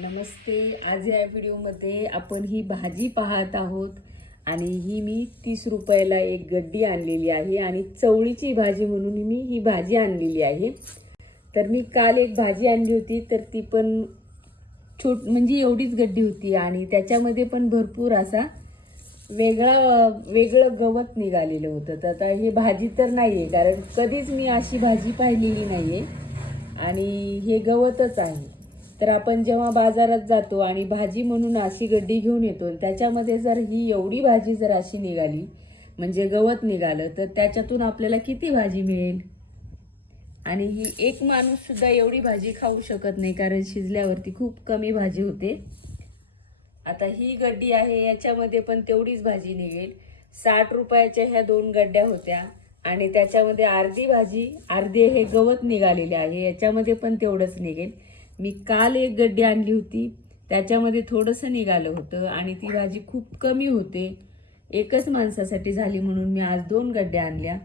नमस्ते. आज या व्हिडिओमध्ये आपण ही भाजी पाहत आहोत आणि ही मी तीस रुपयाला एक गड्डी आणलेली आहे आणि चवळीची भाजी म्हणून मी ही भाजी आणलेली आहे. तर मी काल एक भाजी आणली होती तर ती पण छोट म्हणजे एवढीच गड्डी होती आणि त्याच्यामध्ये पण भरपूर असा वेगळा वेगळं गवत निघालेलं होतं. तर आता हे भाजी तर नाही आहे कारण कधीच मी अशी भाजी पाहिलेली नाही आहे आणि हे गवतच आहे. तर आपण जेव्हा बाजारात जातो आणि भाजी म्हणून अशी गड्डी घेऊन येतो आणि त्याच्यामध्ये जर ही एवढी भाजी जर अशी निघाली म्हणजे गवत निघालं तर त्याच्यातून आपल्याला किती भाजी मिळेल? आणि ही एक माणूस सुद्धा एवढी भाजी खाऊ शकत नाही कारण शिजल्यावरती खूप कमी भाजी होते. आता ही गड्डी आहे याच्यामध्ये पण तेवढीच भाजी निघेल. साठ रुपयाच्या ह्या दोन गड्ड्या होत्या आणि त्याच्यामध्ये अर्धी भाजी अर्धे हे गवत निघालेले आहे याच्यामध्ये पण तेवढंच निघेल. मी काल एक गड्डी आणली होती. त्याच्यामध्ये थोडंसं निघालं होतं आणि ती भाजी खूप कमी होते. एकच माणसासाठी झाली म्हणून मी आज दोन गड्ड्या आणल्या.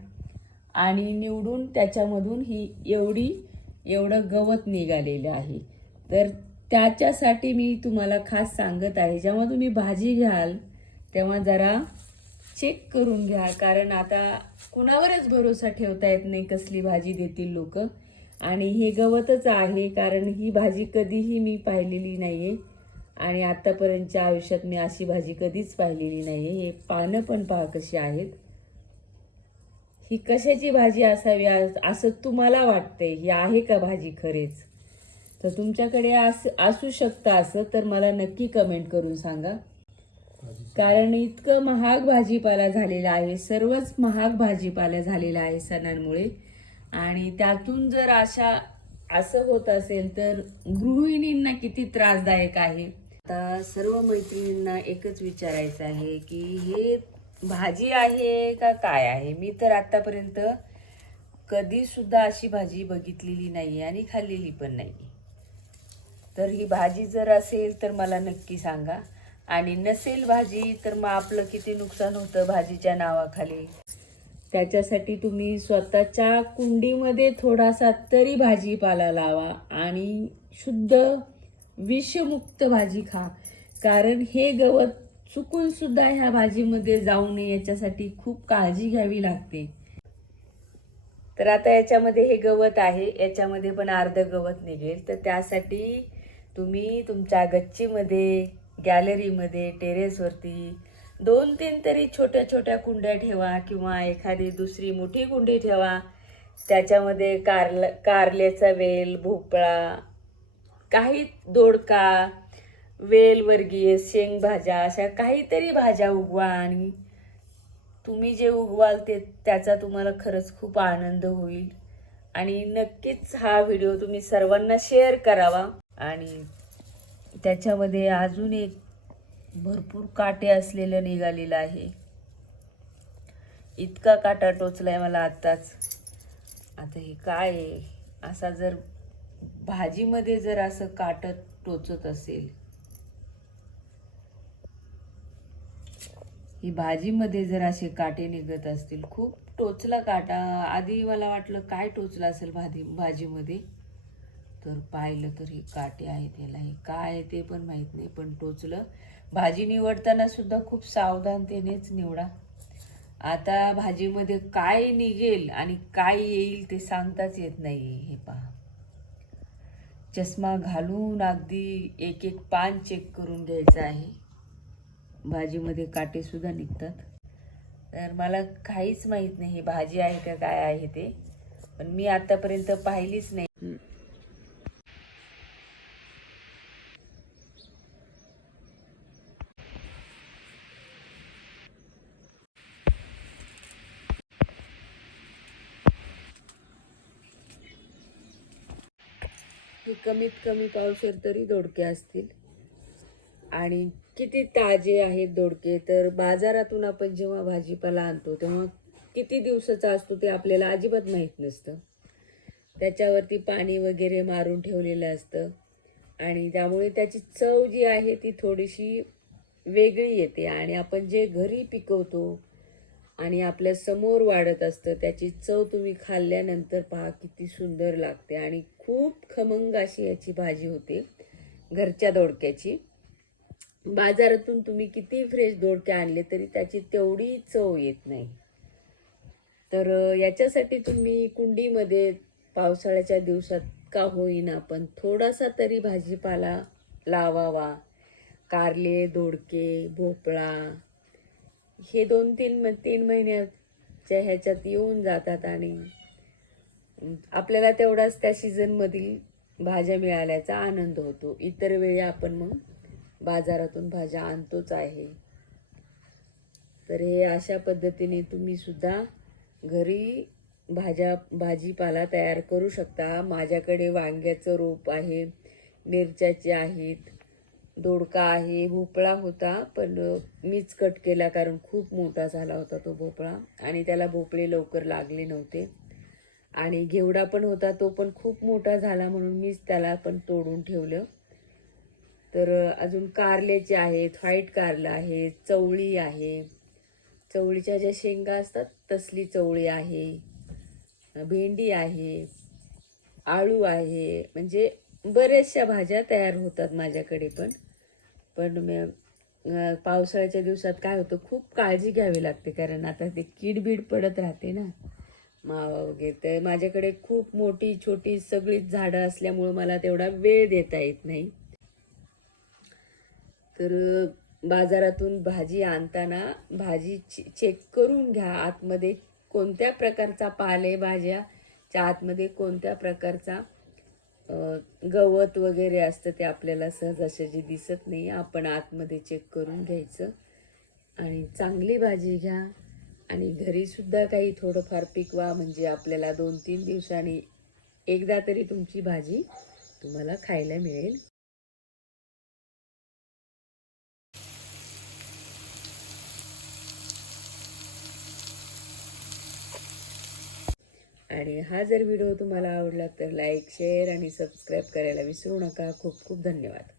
आणि निवडून त्याच्यामधून ही एवढी एवढं गवत निघालेलं आहे. तर त्याच्यासाठी मी तुम्हाला खास सांगत आहे जेव्हा तुम्ही भाजी घ्याल तेव्हा जरा चेक करून घ्या. कारण आता कुणावरच भरोसा ठेवता येत नाही कसली भाजी देतील लोक. आणि हे गवतच आहे कारण ही भाजी कधीही मी पाहिलेली नाही आहे आणि आत्तापर्यंतच्या आयुष्यात मी अशी भाजी कधीच पाहिलेली नाही आहे हे पानं पण पहा कशी आहेत. ही कशाची भाजी असावी असं तुम्हाला वाटते ही आहे का भाजी खरेच? तर तुमच्याकडे अस असू शकतं असं तर मला नक्की कमेंट करून सांगा. कारण इतकं महाग भाजीपाला झालेला आहे सर्वच महाग भाजीपाला झालेला आहे सणांमुळे. आणि त्यातून जर अशा असं होत असेल तर गृहिणींना किती त्रासदायक आहे? आता सर्व मैत्रिणींना एकच विचारायचं आहे की हे भाजी आहे का काय आहे? मी तर आत्तापर्यंत कधीसुद्धा अशी भाजी बघितलेली नाही आणि खाल्लेली पण नाही तर ही भाजी जर असेल तर मला नक्की सांगा. आणि नसेल भाजी तर मग आपलं किती नुकसान होतं भाजीच्या नावाखाली? त्याच्यासाठी तुम्ही स्वतःच्या कुंडीमध्ये थोडासा तरी भाजीपाला लावा आणि शुद्ध विषमुक्त भाजी खा. कारण हे गवत चुकून सुद्धा ह्या भाजीमध्ये जाऊ नये याच्यासाठी खूप काळजी घ्यावी लागते. तर आता याच्यामध्ये हे गवत आहे. याच्यामध्ये पण अर्ध गवत निघेल. तर त्यासाठी तुम्ही तुमच्या गच्चीमध्ये गॅलरीमध्ये टेरेसवरती दोन तीन तरी छोट्या छोट्या कुंड्या ठेवा किंवा एखादी दुसरी मोठी कुंडी ठेवा. त्याच्यामध्ये कारल कारल्याचा वेल भोपळा काही दोडका वेलवर्गीय शेंगभाज्या अशा काहीतरी भाज्या उगवा आणि तुम्ही जे उगवाल ते त्याचा तुम्हाला खरंच खूप आनंद होईल. आणि नक्कीच हा व्हिडिओ तुम्ही सर्वांना शेअर करावा. आणि त्याच्यामध्ये अजून एक भरपूर काटे असलेलं निघालेलं आहे. इतका काटा टोचलाय मला आत्ताच. आता हे काय आहे? असा जर भाजीमध्ये जर असं काट टोचत असेल ही भाजीमध्ये जर असे काटे निघत असतील खूप टोचला काटा. आधी मला वाटलं काय टोचला असेल भाजी भाजीमध्ये? तर पाहिलं तर हे काटे आहेत याला हे काय आहे ते पण माहीत नाही पण टोचलं. भाजी निवडताना सुद्धा खूप सावधानतेनेच निवडा. आता भाजीमध्ये काय निघेल आणि काय येईल ते सांगताच येत नाही हे पहा. चष्मा घालून अगदी एक एक पान चेक करून घ्यायचं आहे. भाजीमध्ये काटे सुद्धा निघतात. तर मला काहीच माहीत नाही हे भाजी आहे का काय आहे ते. पण मी आतापर्यंत पाहिलीच नाही. हे कमीत कमी पावसर तरी दोडके असतील. आणि किती ताजे आहेत दोडके तर बाजारातून आपण जेव्हा भाजीपाला आणतो तेव्हा किती दिवसाचा असतो ते आपल्याला अजिबात माहीत नसतं. त्याच्यावरती पाणी वगैरे मारून ठेवलेलं असतं. आणि त्यामुळे त्याची चव जी आहे ती थोडीशी वेगळी येते. आणि आपण जे घरी पिकवतो आणि आपल्यासमोर वाढत असतं त्याची चव तुम्ही खाल्ल्यानंतर पहा किती सुंदर लागते. आणि खूप खमंग अशी याची भाजी होते घरच्या दोडक्याची. बाजारातून तुम्ही किती फ्रेश दोडके आणले तरी त्याची तेवढी चव येत नाही. तर याच्यासाठी तुम्ही कुंडीमध्ये पावसाळ्याच्या दिवसात का होईना पण थोडासा तरी भाजीपाला लावावा. कारले दोडके भोपळा हे दोन तीन म- तीन महिन्याच्या ह्याच्यात येऊन जातात आणि आपल्याला तेवढाच त्या सीझनमधील भाज्या मिळाल्याचा आनंद होतो. इतर वेळी आपण मग बाजारातून भाज्या आणतोच आहे. तर हे अशा पद्धतीने तुम्ही सुद्धा घरी भाज्या भाजीपाला तयार करू शकता. माझ्याकडे वांग्याचं रोप आहे मिरच्याचे आहेत दोडका आहे भोपळा होता पण मीच कट केला कारण खूप मोठा झाला होता तो भोपळा आणि त्याला भोपळे लवकर लागले नव्हते. आणि घेवडा पण होता तो पण खूप मोठा झाला म्हणून मीच त्याला पण तोडून ठेवलं. तर अजून कारल्याचे आहेत व्हाईट कारलं आहे चवळी आहे. चवळीच्या ज्या शेंगा असतात तसली चवळी आहे. भेंडी आहे. आळू आहे. म्हणजे बऱ्याचशा भाज्या तयार होतात माझ्याकडे पण. पण मी पावसाळ्याच्या दिवसात काय होतं खूप काळजी घ्यावी लागते कारण आता ते कीडबीड पडत राहते ना. मावा वगैरे. तर माझ्याकडे खूप मोठी छोटी सगळीच झाडं असल्यामुळं मला तेवढा वेळ देता येत नाही. तर बाजारातून भाजी आणताना भाजी चेक करून घ्या आतमध्ये कोणत्या प्रकारचा पालेभाज्याच्या आतमध्ये कोणत्या प्रकारचा गवत वगैरे असतं ते आपल्याला सहजासहजी दिसत नाही. आपण आतमध्ये चेक करून घ्यायचं. आणि चांगली भाजी घ्या. आणि घरीसुद्धा काही थोडंफार पिकवा म्हणजे आपल्याला दोन तीन दिवसांनी एकदा तरी तुमची भाजी तुम्हाला खायला मिळेल. आणि हा जर व्हिडिओ तुम्हाला आवडला तर लाईक शेअर आणि सबस्क्राईब करायला विसरू नका. खूप खूप धन्यवाद.